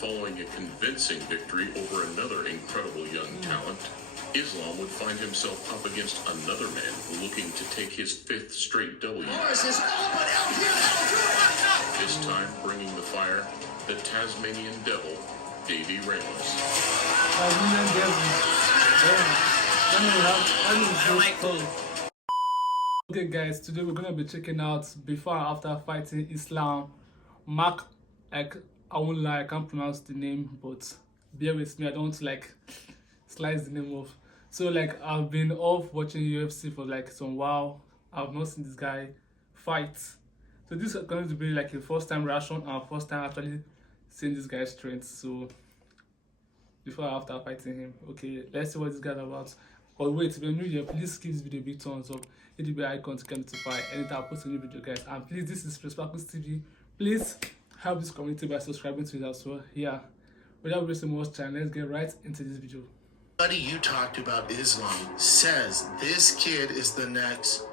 Following a convincing victory over another incredible young talent, Islam would find himself up against another man looking to take his 5th straight W. This time bringing the fire, the Tasmanian Devil, Davy Ramos. Tasmanian Devil. Okay guys, today we're gonna be checking out before and after fighting Islam. Mark, like, I won't lie, I can't pronounce the name, but bear with me, I don't want to like slice the name off. So like, I've been off watching UFC for like some while. I've not seen this guy fight. So this is going to be like a first time reaction and first time actually seeing this guy's strength. So before and after fighting him, okay, let's see what this guy's about. But wait, if you're new here, please give this video a big thumbs up, hit the bell icon to get notified anytime I post a new video, guys. And please, this is Sparkles TV. Please help this community by subscribing to it as well. Yeah, without wasting much time, let's get right into this video. You talked about Islam says this kid is the next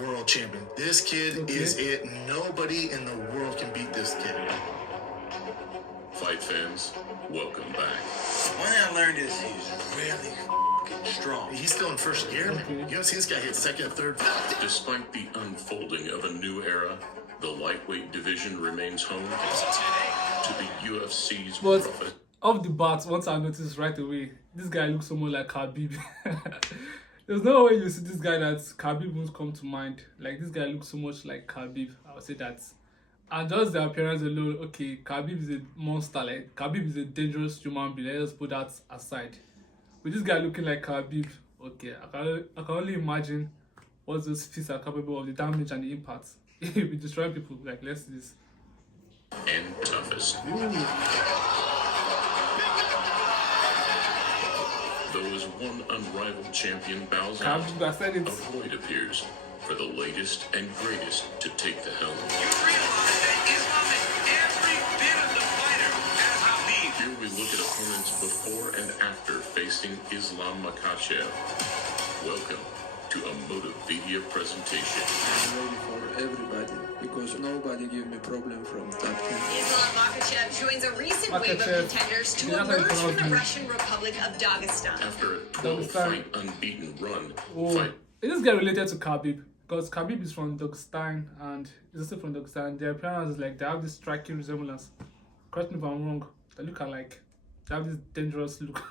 world champion. This kid is it. Nobody in the world can beat this kid. Fight fans, welcome back. One thing I learned is he's really strong. He's still in first gear. You don't see this guy hit second, third. Despite the unfolding of a new era, the lightweight division remains home to the UFC's prophet. Off the bat, once I noticed right away, this guy looks so much like Khabib. There's no way you see this guy that Khabib won't come to mind. Like, this guy looks so much like Khabib. I would say that. And just the appearance alone, okay, Khabib is a monster. Like, Khabib is a dangerous human being. Let's put that aside. With this guy looking like Khabib, okay, I can only imagine what those fists are capable of, the damage and the impact. He'll be destroying people. Like, let's see this. And toughest. Though as one unrivaled champion bows out, a void appears for the latest and greatest to take the helm. You realize that Islam is every bit of the fighter as Habib. Here we look at opponents before and after facing Islam Makhachev. Welcome to a Motivadia presentation. I'm ready for everybody because nobody gave me problem from that time. Islam Makhachev joins a recent wave of contenders to emerge from the Russian Republic of Dagestan. After a 12-fight unbeaten run, Is this guy related to Khabib? Because Khabib is from Dagestan and he's also from Dagestan. Their appearance is like, they have this striking resemblance. Correct me if I'm wrong. They look alike. They have this dangerous look.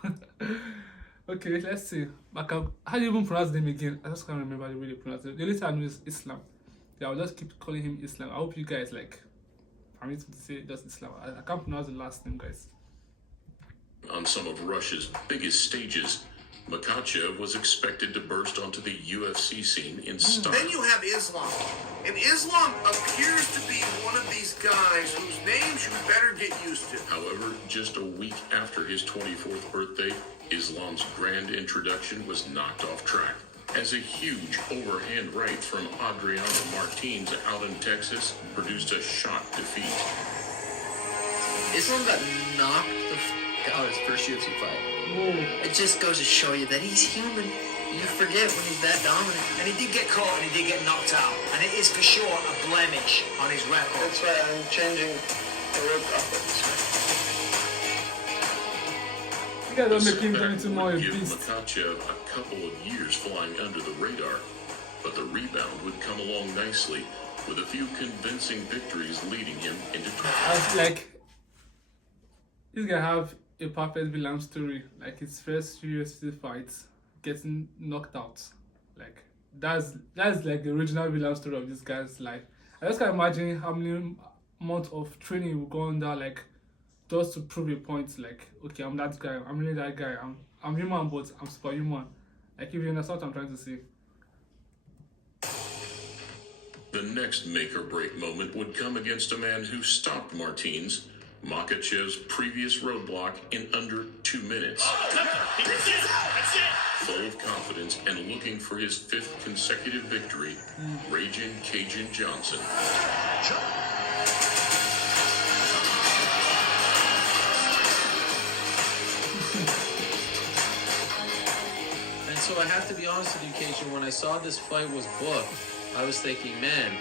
Okay, let's see. How do you even pronounce them again? I just can't remember the way they pronounce it. The only thing I know is Islam. Yeah, I'll just keep calling him Islam. I hope you guys like permit me to say just Islam. I can't pronounce the last name, guys. On some of Russia's biggest stages, Makhachev was expected to burst onto the UFC scene in style. Then you have Islam. And Islam appears to be one of these guys whose names you better get used to. However, just a week after his 24th birthday, Islam's grand introduction was knocked off track as a huge overhand right from Adriano Martins out in Texas produced a shock defeat. Islam got knocked the out his first UFC fight. It just goes to show you that he's human. You forget when he's that dominant. And he did get caught and he did get knocked out. And it is for sure a blemish on his record. That's why I'm changing the world upwards. You guys don't make him turn into more a give beast. Makhachev a couple of years flying under the radar, but the rebound would come along nicely with a few convincing victories leading him into I was like, this guy have a perfect villain story. Like his first UFC fights, getting knocked out. Like that's like the original villain story of this guy's life. I just can't imagine how many months of training will go under, like, just to prove a point. Like, okay, I'm that guy. I'm really that guy. I'm human, but I'm superhuman. Like, if you understand what I'm trying to say. The next make-or-break moment would come against a man who stopped Martins, Makhachev's previous roadblock, in under 2 minutes. Full of confidence and looking for his 5th consecutive victory, Raging Cajun Johnson. And so I have to be honest with you, Cajun, when I saw this fight was booked, I was thinking, man,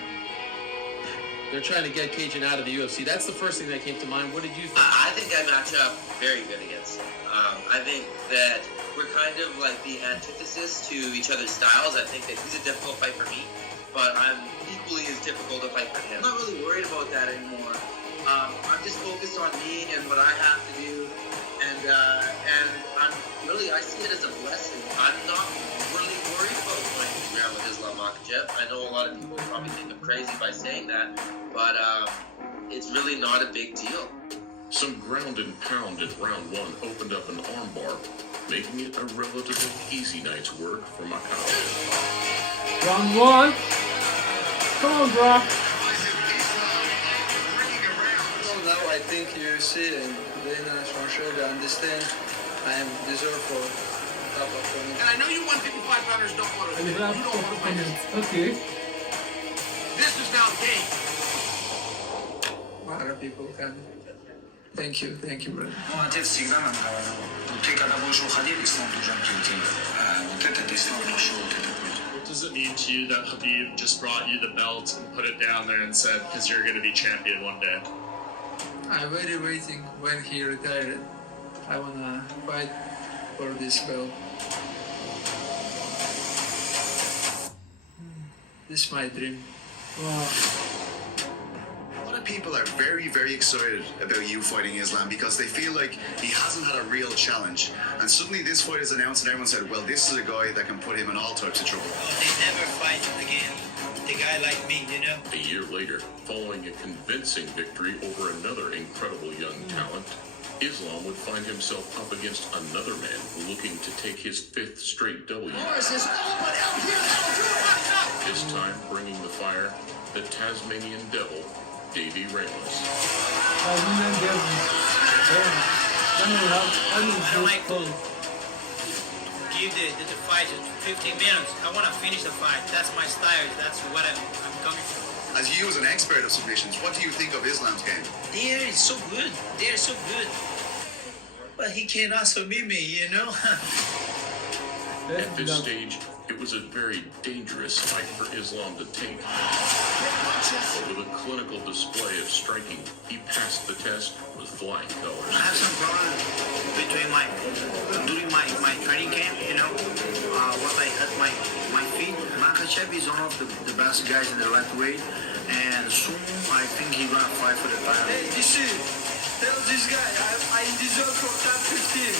They're trying to get Cajun out of the UFC. That's the first thing that came to mind. What did you think? I think I match up very good against him. I think that we're kind of like the antithesis to each other's styles. I think that he's a difficult fight for me, but I'm equally as difficult to fight for him. I'm not really worried about that anymore. I'm just focused on me and what I have to do, and I see it as a blessing. I'm not really worried about playing the ground with Islam Makhachev. I know a lot of people probably think I'm crazy by saying that, but it's really not a big deal. Some ground and pound in round one opened up an armbar, making it a relatively easy night's work for MAKHACHEV. Round one. Come on, bro. Well, now I think UFC and the international show they understand I am deserved for top opponent. And I know you 155-pounders don't want to And win. you have You don't want to win. Okay. This is now game. A lot of people can. Thank you, brother. Ну, отец всегда нам говорил, ты когда будешь уходить, ислам должен прийти. Вот этот ислам нашел вот этот путь. What does it mean to you that Khabib just brought you the belt and put it down there and said, because you're going to be champion one day? I'm very waiting when he retired. I wanna fight for this belt. This is my dream. Wow. A lot of people are very, very excited about you fighting Islam because they feel like he hasn't had a real challenge. And suddenly this fight is announced and everyone said, well, this is a guy that can put him in all types of trouble. They never fight again. The guy like me, you know. A year later, following a convincing victory over another incredible young talent, Islam would find himself up against another man looking to take his 5th straight W. This time bringing the fire, the Tasmanian Devil, Davy Ramos. Give the fight 15 minutes. I want to finish the fight. That's my style. That's what I'm coming from. As you as an expert of submissions, what do you think of Islam's game? They are so good. They are so good. But he cannot submit me, you know. At this stage, it was a very dangerous fight for Islam to take. But with a clinical display of striking, he passed the test with flying colors. I have some problem during my training camp, you know, what I hurt my feet. MAKHACHEV is one of the best guys in the lightweight, and soon I think he's gonna fight for the title. Hey, tell this guy I deserve for top 15,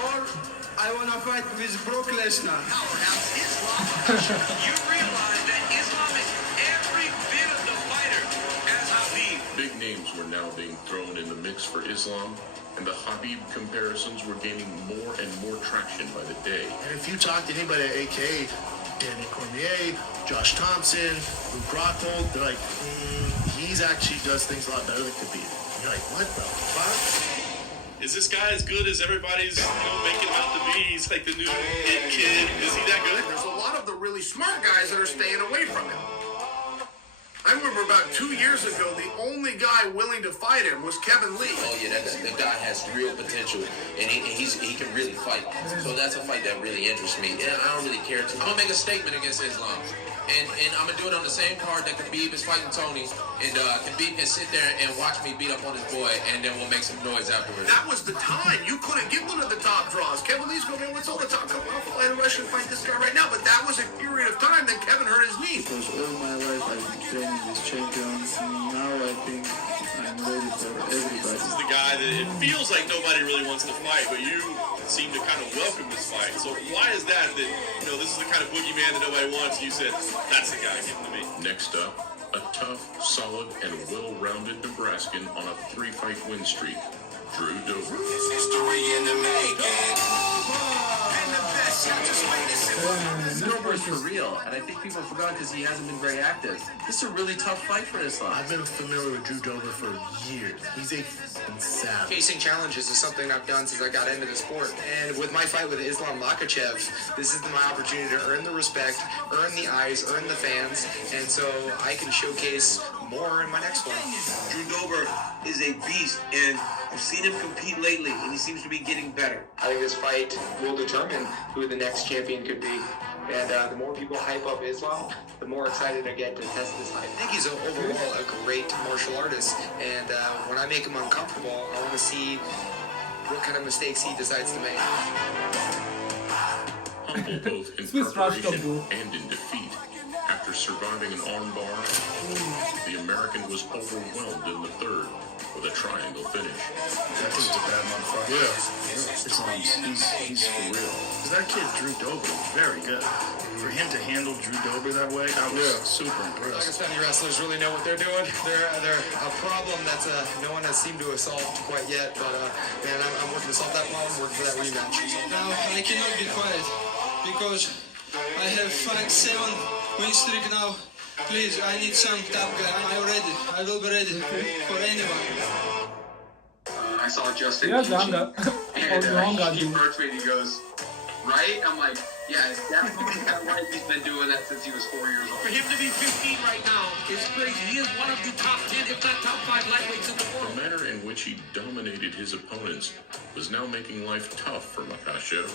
or I wanna fight with Brock Lesnar. Powerhouse Islam Makhachev. You realize that Islam is every bit of the fighter as Khabib. Big names were now being thrown in the mix for Islam, and the Khabib comparisons were gaining more and more traction by the day. And if you talk to anybody at AK, Danny Cormier, Josh Thompson, Luke Rockhold, they're like, he's actually does things a lot better than Khabib. You're like, what the fuck? Is this guy as good as everybody's making him out to be? He's like the new hit kid. Is he that good? There's a lot of the really smart guys that are staying away from him. I remember about 2 years ago, the only guy willing to fight him was Kevin Lee. Oh yeah, that guy has real potential, and he can really fight. So that's a fight that really interests me. And I don't really care. I'm gonna make a statement against Islam, and I'm gonna do it on the same card that Khabib is fighting Tony, and Khabib can sit there and watch me beat up on his boy, and then we'll make some noise afterwards. That was the time. You couldn't get one of the top draws. Kevin Lee's going, man, what's all the top draws? I'll fly to Russia and fight this guy right now. But that was a period of time. Then Kevin hurt his knee. Because all my life I've been training with champions. Now I think I'm ready for everybody. This is the guy that it feels like nobody really wants to fight, but you seem to kind of welcome this fight. So why is that this is the kind of boogeyman that nobody wants? You said, that's the guy, give him to me. Next up, a tough, solid, and well-rounded Nebraskan on a 3-fight win streak, Drew Dober. Dober's for real, and I think people forgot because he hasn't been very active. This is a really tough fight for Islam. I've been familiar with Drew Dober for years. He's a f***ing savage. Facing challenges is something I've done since I got into the sport. And with my fight with Islam Makhachev, this is my opportunity to earn the respect, earn the eyes, earn the fans, and so I can showcase more in my next one. Drew Dober is a beast, and I've seen him compete lately, and he seems to be getting better. I think this fight will determine who the next champion could be. And the more people hype up Islam, the more excited I get to test this hype. I think he's overall a great martial artist, and when I make him uncomfortable, I want to see what kind of mistakes he decides to make. Humble both in preparation and in defeat. After surviving an armbar, the American was overwhelmed in the third with a triangle finish. That dude's a bad motherfucker. Yeah. He's for real. Because that kid, Drew Dober, was very good. For him to handle Drew Dober that way, I was super impressed. Pakistani wrestlers really know what they're doing. They're a problem that no one has seemed to have solved quite yet, but man, I'm working to solve that problem, working for that rematch. Now, I cannot be quiet because I have 7 win streak now. Please, I need some top guy. I'm ready. I will be ready for anyone. I saw Justin Yeah, teaching, and he dude. approached me and he goes, right? I'm like, yeah, it's definitely that right. He's been doing that since he was 4 years old. For him to be 15 right now is crazy. He is one of the top 10, if not top 5 lightweights in the world. The manner in which he dominated his opponents was now making life tough for MAKHACHEV,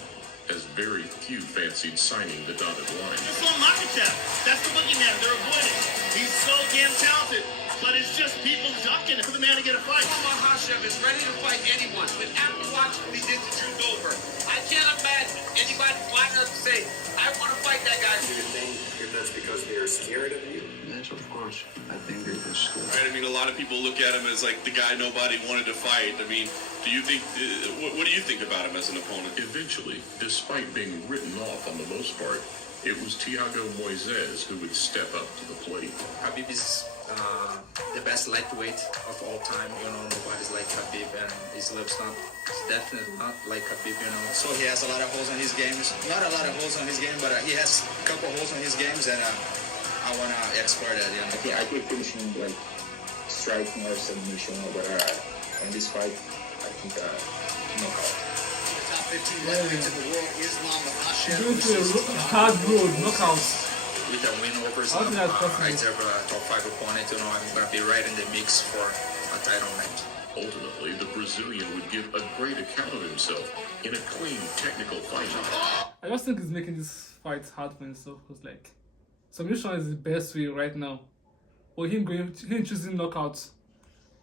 as very few fancied signing the dotted line. Islam Makhachev, that's the boogeyman they're avoiding. He's so damn talented, but it's just people ducking for the man to get a fight. Makhachev is ready to fight anyone, but after watching what he did to Drew Dober, I can't imagine anybody lining up to say, I want to fight that guy. Do you think that's because they're scared of you? Yes, of course. I think they're just scared. Right, I mean, a lot of people look at him as like the guy nobody wanted to fight. I mean, do you think? What do you think about him as an opponent? Eventually, despite being written off on the most part, it was Thiago Moises who would step up to the plate. Khabib is the best lightweight of all time. You know, nobody's like Khabib, and Islam's not. It's definitely not like Khabib. You know. So he has a lot of holes in his games. Not a lot of holes in his game, but he has a couple holes in his games, and I want to explore that. You know? I think finishing like striking or submission, but in this fight, I think knockout. Top 15 lightweights in the world, Islam Makhachev. Going to a hard road, knockouts. With a win over Islam, I deserve a top 5 opponent. You know, I'm gonna be right in the mix for a title match. Ultimately, the Brazilian would give a great account of himself in a clean, technical fight. I just think he's making this fight hard for himself because, like, submission is the best way right now. Or him choosing knockouts,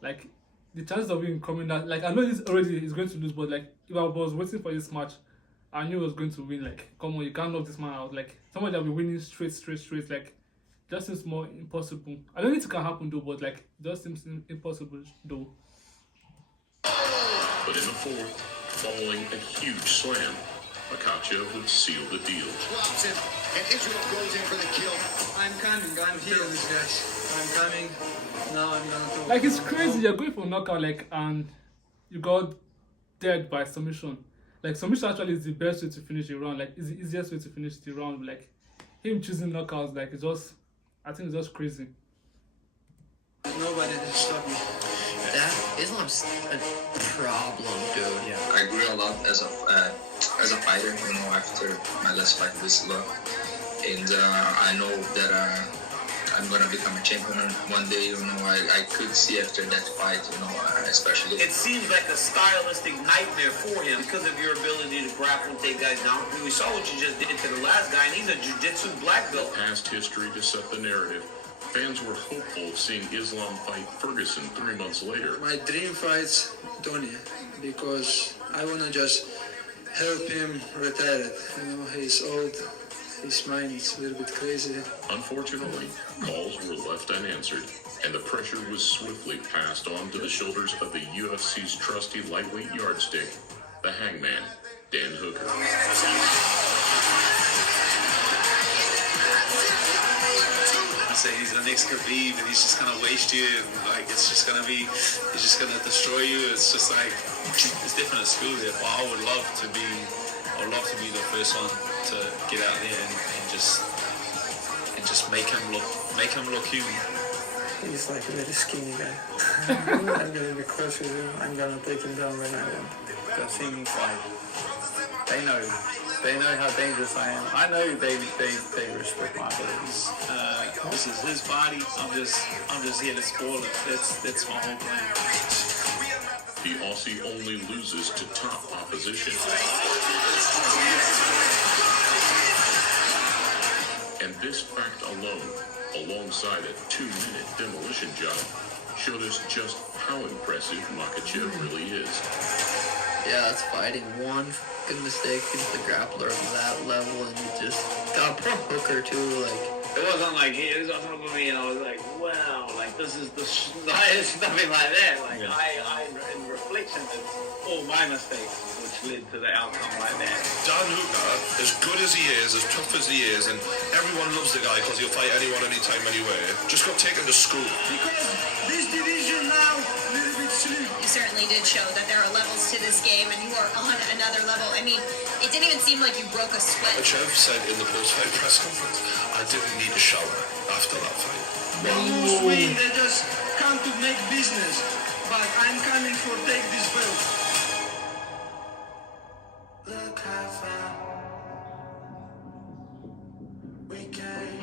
like, the chances of him coming down, like, I know he's going to lose, but, like, if I was waiting for this match, I knew he was going to win. Like, come on, you can't knock this man out. Like, someone that will be winning straight, like, just seems more impossible. I don't think it can happen though, but, like, it just seems impossible though. But in the fourth, following a huge slam, MAKHACHEV would seal the deal. Drops him, and Israel goes in for the kill. I'm coming. I'm here, these guys. I'm coming. Now I'm gonna throw. Like, it's crazy. You're going for knockout, like, and you got dead by submission. Like, submission actually is the best way to finish a round. Like, it's the easiest way to finish the round. Like, him choosing knockouts, like, it's just, I think it's just crazy. Nobody can stop me. That Islam's a problem, dude. Yeah. I grew a lot as a fighter, you know, after my last fight with Islam, and I know that I'm gonna become a champion one day. You know, I could see after that fight, you know, especially. It seems like a stylistic nightmare for him because of your ability to grapple and take guys down. We saw what you just did to the last guy, and he's a jiu-jitsu black belt. Past history to set the narrative. Fans were hopeful of seeing Islam fight Ferguson 3 months later. My dream fight's Tony because I wanna just help him retire it. You know, he's old. His mind is a little bit crazy. Unfortunately, calls were left unanswered, and the pressure was swiftly passed on to the shoulders of the UFC's trusty lightweight yardstick, the hangman, Dan Hooker. I say he's the next Khabib, and he's just gonna waste you, and like he's just gonna destroy you. It's just like it's different at school there, but I would love to be the first one to get out there and just make him look human. He's like a very skinny guy. I'm gonna be close with him. I'm gonna take him down when I want. They've seen me fight. They know how dangerous I am. I know they respect my abilities. This is his body. I'm just here to spoil it. That's my whole plan. The Aussie only loses to top opposition. And this fact alone, alongside a 2-minute demolition job, showed us just how impressive Makhachev really is. Yeah, it's fighting. One good mistake against the grappler of that level, and you just got a poor hooker too. Like, it wasn't like he was on top of me and I was like, wow, like this is the it's nothing like that. Like I in reflection, it's all my mistakes which led to the outcome like that. Dan Hooker, as good as he is, as tough as he is, and everyone loves the guy because he'll fight anyone, anytime, anywhere, just got taken to school. Because this division now, a little bit sleep. You certainly did show that there are levels to this game, and you are on another level. I mean, it didn't even seem like you broke a sweat. Makhachev said in the post-fight press conference, I didn't need a shower after that fight. Those win, they just come to make business. But I'm coming for take this belt. Look how far we came.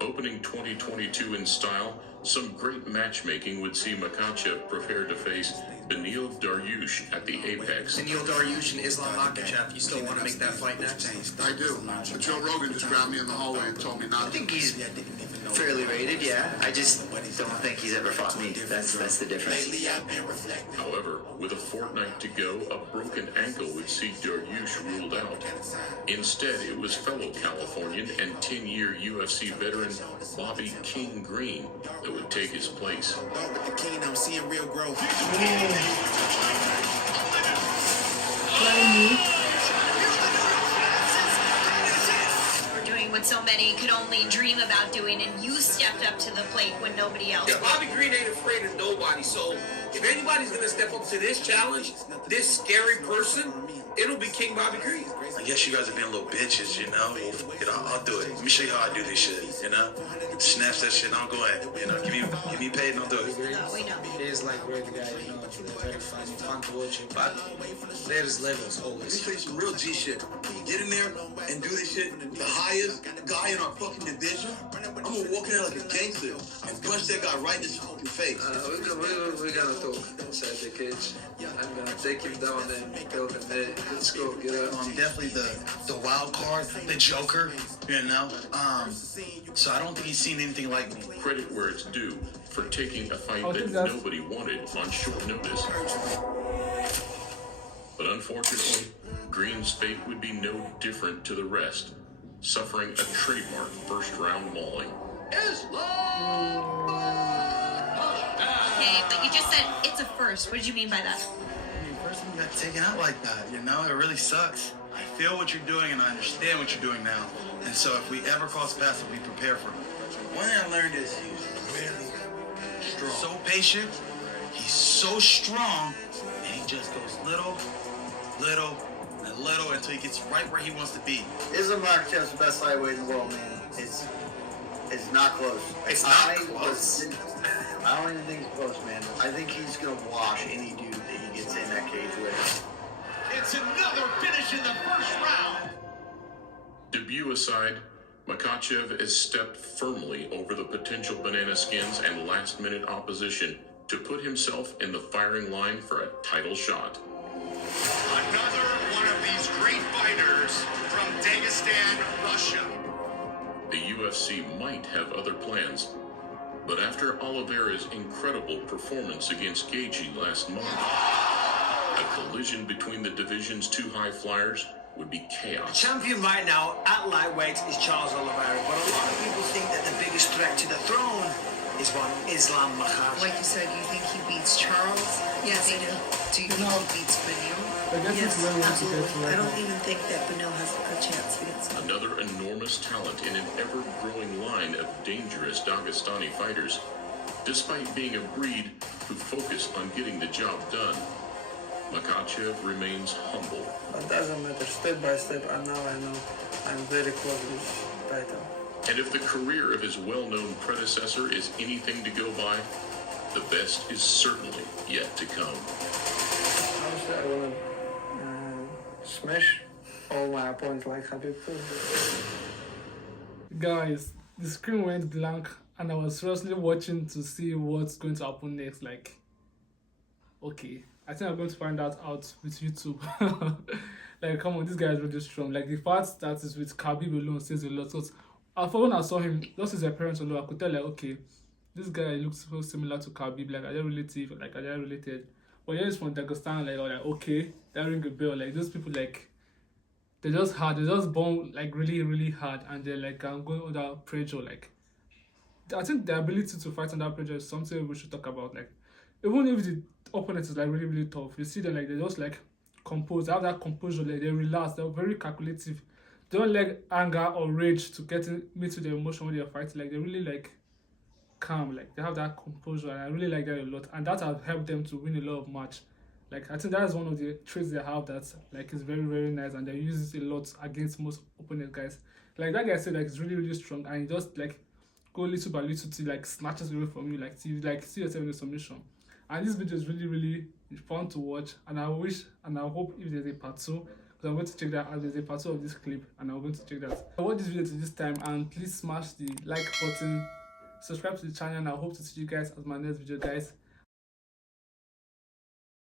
Opening 2022 in style, some great matchmaking would see Makhachev prepare to face Beneil Dariush at the Apex. Beneil Dariush and Islam Makhachev, you still want to make that fight next? I do. But Joe Rogan just grabbed me in the hallway and told me not to. I think he's fairly rated, yeah. I just don't think he's ever fought me. That's the difference. However, with a fortnight to go, a broken ankle would see Dariush ruled out. Instead, it was fellow Californian and 10-year UFC veteran Bobby King Green that would take his place. With the King, I'm seeing real growth. We're doing what so many could only dream about doing, and you stepped up to the plate when nobody else Yeah, would. Bobby Green ain't afraid of nobody, so if anybody's gonna step up to this challenge, this scary person, it'll be King Bobby Green. I guess you guys are being little bitches, you know? I'll do it. Let me show you how I do this shit, you know? Snatch that shit and I'll go in, you know? Give me paid and I'll do it. We know. He is like great guy, you know, very fun to watch him. But there's levels always. Let me show you some real G shit. Get in there and do this shit. The highest guy in our fucking division, I'm gonna walk in there like a gangster and punch that guy right in his fucking face. We're gonna talk inside the cage. I'm gonna take him down and tell him, hey, let's go, get out. I'm definitely the wild card, the Joker, you know? So I don't think he's seen anything like me. Credit where it's due for taking a fight I that think that's- nobody wanted on short notice. But unfortunately, Green's fate would be no different to the rest, suffering a trademark first-round mauling. Okay, but you just said it's a first. What did you mean by that? First time you got taken out like that, you know? It really sucks. I feel what you're doing and I understand what you're doing now. And so if we ever cross paths, we'll be prepared for it. One thing I learned is he's really strong. So patient, he's so strong, and he just goes little, and little until he gets right where he wants to be. Islam Makhachev's the best lightweight in the world, man. It's not close. It's not close. I don't even think it's close, man. I think he's gonna wash any dude that he gets in that cage with. It's another finish in the first round. Debut aside, Makhachev has stepped firmly over the potential banana skins and last-minute opposition to put himself in the firing line for a title shot. Another one of these great fighters from Dagestan, Russia. The UFC might have other plans, but after Oliveira's incredible performance against Gaethje last month, a collision between the division's two high flyers would be chaos. Champion right now at lightweight is Charles Oliveira, but a lot of people think that the biggest threat to the throne is one Islam Makhachev. Like you said, you think he beats Charles? Yes, I do. Do you think he beats Beneil? I guess Yes, it's where we want to get to absolutely. right I don't now. even think that Beneil has a chance against him. Another enormous talent in an ever-growing line of dangerous Dagestani fighters, despite being a breed who focus on getting the job done. Makhachev remains humble. It doesn't matter, step by step, and now I know I'm very close to this title. And if the career of his well-known predecessor is anything to go by, the best is certainly yet to come. Honestly, I wanna smash all my opponents like Khabib too. Guys, the screen went blank and I was seriously watching to see what's going to happen next. Like, okay, I think I'm going to find that out with YouTube. Like, come on, this guy is really strong. Like, the fact that is with Khabib alone says a lot. Because when I saw him, just his appearance alone, I could tell, like, okay, this guy looks so similar to Khabib. Like, are they relative? Like, are they related? But yeah, it's from Dagestan. Like, I'm like, okay, that ring a bell. Like, those people, like, they're just hard. They're just born, like, really, really hard. And they're, like, going under pressure. Like, I think the ability to fight under pressure is something we should talk about. Like, even if the opponent is, like, really, really tough, you see them, like, they're just, like, composed. They have that composure. Like, they relax. They're very calculative. They don't let anger or rage to get me to the emotion when they're fighting. Like, they really, like, calm. Like, they have that composure, and I really like that a lot. And that has helped them to win a lot of match. Like, I think that is one of the traits they have that, like, is very, very nice, and they use it a lot against most opponent guys. Like, that guy said, like, it's really, really strong, and he just, like, go little by little till, like, snatches away from you, like, till you, like, see yourself in the submission. And this video is really, really fun to watch, and I wish and I hope if there's a part 2, because I'm going to check that out. There's a part 2 of this clip, and I'm going to check that. I watch this video to this time, and please smash the like button, subscribe to the channel, and I hope to see you guys at my next video, guys.